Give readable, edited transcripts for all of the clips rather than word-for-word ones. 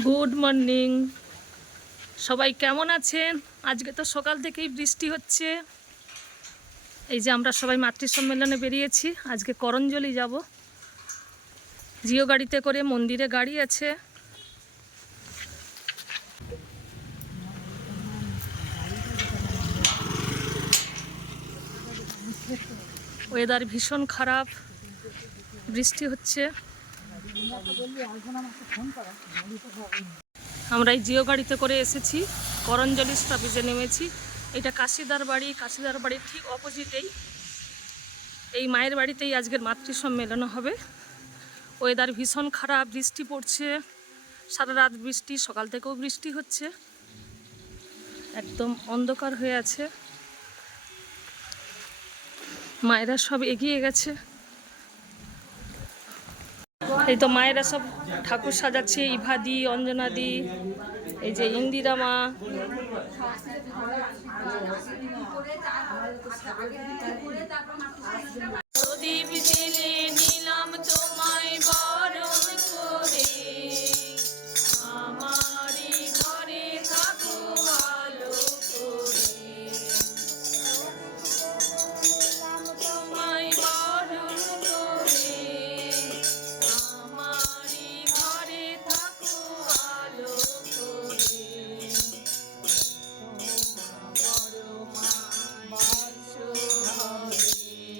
Good morning. সবাই কেমন আছেন? আজকে তো সকাল থেকেই বৃষ্টি হচ্ছে। এই যে আমরা সবাই মাতৃ সম্মেলনে বেরিয়েছি। আজকে করঞ্জলি যাব। জিও গাড়িতে করে, মন্দিরে গাড়ি আছে। ওয়েদার ভীষণ খারাপ, বৃষ্টি হচ্ছে। আমরা এই জিও গাড়িতে করে এসেছি, করঞ্জলি স্টপেজে নেমেছি। এটা কাশিদার বাড়ি। কাশিদার বাড়ির ঠিক অপোজিটেই এই মায়ের বাড়িতেই আজকের মাতৃ সম্মেলন হবে। ওয়েদার ভীষণ খারাপ, বৃষ্টি পড়ছে, সারা রাত বৃষ্টি, সকাল থেকেও বৃষ্টি হচ্ছে, একদম অন্ধকার হয়ে আছে। মায়েরা সব এগিয়ে গেছে। এই তো মায়েরা সব ঠাকুর সাজাচ্ছে, ইভাদি, অঞ্জনাদি, এই যে ইন্দিরা মা। প্রদীপ জেলে নিলাম তোমায় বরণ করে, আমারই ঘরে থাকো আলো করে। তোমায় বরণ করে, আমারই ঘরে থাকো আলো করে। তোমার মা বাসো ঘরে।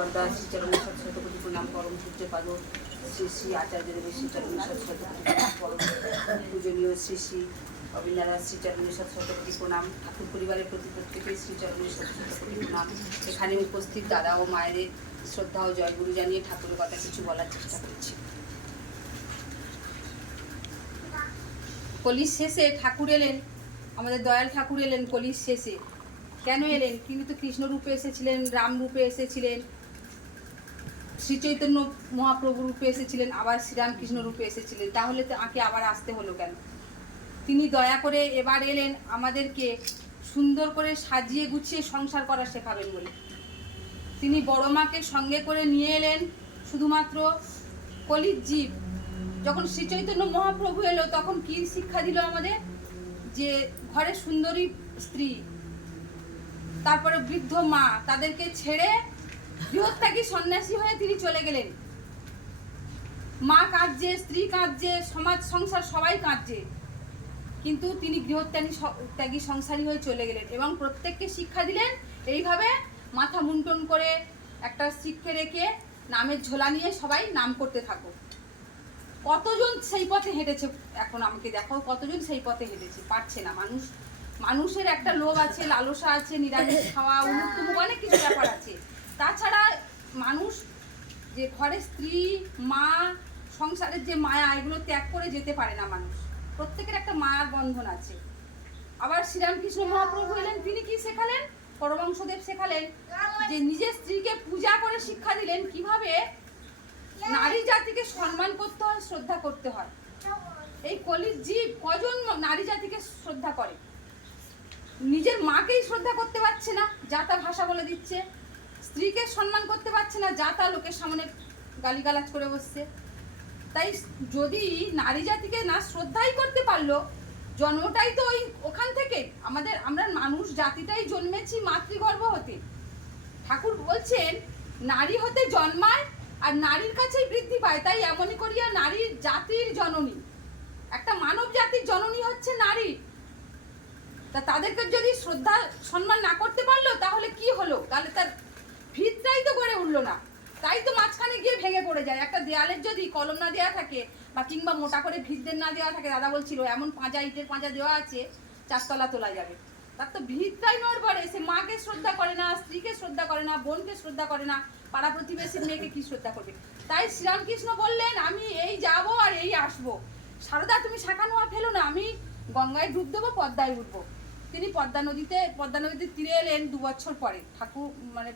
বরদা শ্রীচরণ শত শত কোটি প্রণাম, পরম সূর্যপাদ শ্রী শ্রী আচার্যদেবের শ্রীচরণ শত শত কোটি প্রণাম, পরম পূজনীয় শ্রী শ্রী অবিন্দারাজ শ্রীচরণের শত শত কোটি প্রণাম, ঠাকুর পরিবারের প্রতি প্রত্যেকের শ্রীচরণের শত শত কোটি প্রণাম। এখানে উপস্থিত দাদা ও মায়েদের শ্রদ্ধা ও জয়গুরু জানিয়ে ঠাকুরের কথা কিছু বলার চেষ্টা করছি। কলির শেষে ঠাকুর এলেন, আমাদের দয়াল ঠাকুর এলেন কলির শেষে। কেন এলেন? তিনি তো কৃষ্ণ রূপে এসেছিলেন, রাম রূপে এসেছিলেন, শ্রী চৈতন্য মহাপ্রভু রূপে এসেছিলেন, আবার শ্রীরামকৃষ্ণ রূপে এসেছিলেন। তাহলে তো আঁকে আবার আসতে হলো কেন? তিনি দয়া করে এবার এলেন আমাদেরকে সুন্দর করে সাজিয়ে গুছিয়ে সংসার করা শেখাবেন বলে। তিনি বড় মাকে সঙ্গে করে নিয়ে এলেন শুধুমাত্র কলির জীব। যখন শ্রী চৈতন্য মহাপ্রভু এলো তখন কি শিক্ষা দিল আমাদের? যে ঘরে সুন্দরী স্ত্রী, তারপরে বৃদ্ধ মা, তাদেরকে ছেড়ে গৃহত্যাগী সন্ন্যাসী হয়ে তিনি চলে গেলেন। মা কাঁদছে, স্ত্রী কাঁদছে, সমাজ সংসার সবাই কাঁদছে, কিন্তু তিনি গৃহত্যাগী সংসারী হয়ে চলে গেলেন এবং প্রত্যেককে শিক্ষা দিলেন এইভাবে মাথা মুন্টন করে একটা শিক্ষে রেখে নামের ঝোলা নিয়ে সবাই নাম করতে থাকো। কতজন সেই পথে হেঁটেছে? এখন আমাকে দেখাও কতজন সেই পথে হেঁটেছে। পারছে না। মানুষের একটা লোভ আছে, লালসা আছে, নিরামিষ খাওয়া, উন্মুক্ত অনেক কিছু ব্যাপার আছে। তাছাড়া মানুষ যে ঘরে স্ত্রী, মা, সংসারের যে মায়া, এগুলো ত্যাগ করে যেতে পারে না মানুষ। প্রত্যেকের একটা মায়ার বন্ধন আছে। আবার শ্রীরামকৃষ্ণ মহাপ্রভু এলেন, তিনি কি শেখালেন? পরমহংসদেব শেখালেন যে নিজের স্ত্রীকে পূজা করে শিক্ষা দিলেন কিভাবে নারী জাতিকে সম্মান করতে হয়, শ্রদ্ধা করতে হয়। এই কলির জীব কজন নারী জাতিকে শ্রদ্ধা করে? নিজের মাকেই শ্রদ্ধা করতে পারছে না, যা তা ভাষা বলে দিচ্ছে। স্ত্রীকে সম্মান করতে পারছে না, যা তা লোকের সামনে গালিগালাজ করে বসছে। তাই যদি নারী জাতিকে না শ্রদ্ধাই করতে পারলো, জন্মটাই তো ওখান থেকে, আমরা মানুষ জাতিটাই জন্মেছি মাতৃগর্ভ হতে। ঠাকুর বলছেন নারী হতে জন্মায় আর নারীর কাছেই বৃদ্ধি পায়। তাই এমনই করিয়া নারী জাতির জননী, একটা মানব জাতির জননী হচ্ছে নারী। তা তাদেরকে যদি শ্রদ্ধা সম্মান না করতে পারলো তাহলে কি হলো? তাহলে তার ভিতটাই তো গড়ে উঠলো না। তাই তো মাঝখানে গিয়ে ভেঙে পড়ে যায়। একটা দেয়ালের যদি কলম না দেওয়া থাকে বা কিংবা মোটা করে ভিতদের না দেওয়া থাকে, দাদা বলছিল এমন পাঁজা, ইটের পাঁজা দেওয়া আছে, 4 তলা তোলা যাবে। তার তো ভিতটাই নড়বড়ে। সে মাকে শ্রদ্ধা করে না, স্ত্রীকে শ্রদ্ধা করে না, বোনকে শ্রদ্ধা করে না, পাড়া প্রতিবেশীর মেয়েকে কি শ্রদ্ধা করবে? তাই শ্রীরামকৃষ্ণ বললেন আমি এই যাব আর এই আসবো। সারদা তুমি শাখা নোয়া ফেলো না, আমি গঙ্গায় ডুব দেবো, পদ্মায় উঠবো। তিনি পদ্মা নদীতে তীরে এলেন 2 বছর পরে। ঠাকুর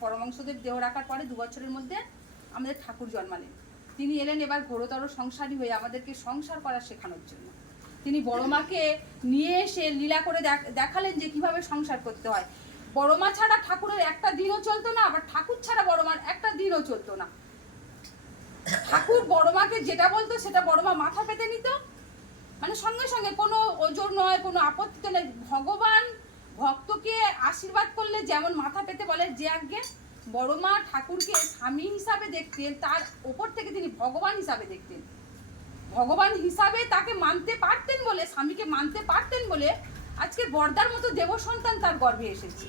পরমহংসদেব দেহ রাখার পরে 2 বছরের মধ্যে আমাদের ঠাকুর জন্মালেন। তিনি এলেন এবার ঘোরতর সংসারী হয়ে আমাদেরকে সংসার করা শেখানোর জন্য। তিনি বড় মাকে নিয়ে এসে লীলা করে দেখালেন যে কিভাবে সংসার করতে হয়। বড় মা ছাড়া ঠাকুরের একটা দিনও চলতো না, আবার ঠাকুর ছাড়া বড় মার একটা দিনও চলতো না। ঠাকুর বড় মাকে যেটা বলতো সেটা বড় মা মাথা পেতে নিত, সঙ্গে সঙ্গে, কোনো ওজোর নয়, কোনো আপত্তি তো নেই। ভগবান ভক্তকে আশীর্বাদ করলে যেমন মাথা পেতে বলে, যে আজ্ঞে বড় মা ঠাকুরকে স্বামী হিসাবে দেখতেন, তার ওপর থেকে তিনি ভগবান হিসাবে দেখতেন। ভগবান হিসাবে তাকে মানতে পারতেন বলে, স্বামীকে মানতে পারতেন বলে আজকে বরদার মতো দেব সন্তান তার গর্ভে এসেছে।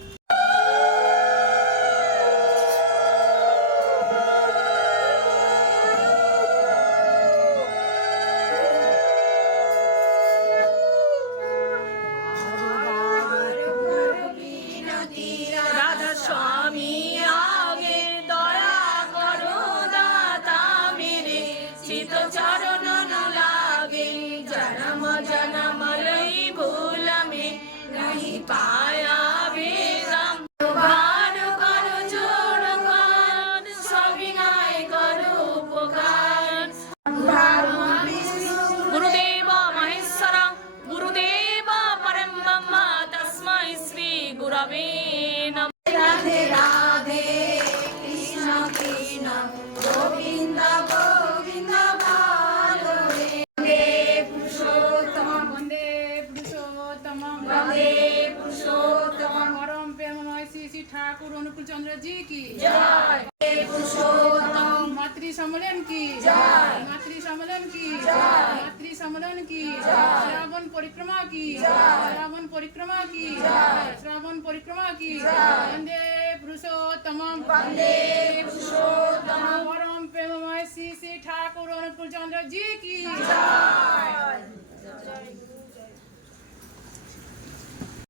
राधे राधे कृष्ण कृष्ण गोविंद गोविंद भालो वंदे पुरुषोत्तम वंदे पुरुषोत्तम वंदे पुरुषोत्तम परम प्रेममय श्री ठाकुर अनुकूल चंद्र जी की जय। पुरुषोत्तम मातृ सम्मेलन की जय। मातृ सम्मेलन की जय। मातृ सम्मेलन की जय। श्रावण परिक्रमा की जय। श्रावण परिक्रमा की जय। श्रावण परिक्रमा की जय। वंदे पुरुषोत्तम वंदे पुरुषोत्तम অনুকূল চন্দ্র জি কি জয়।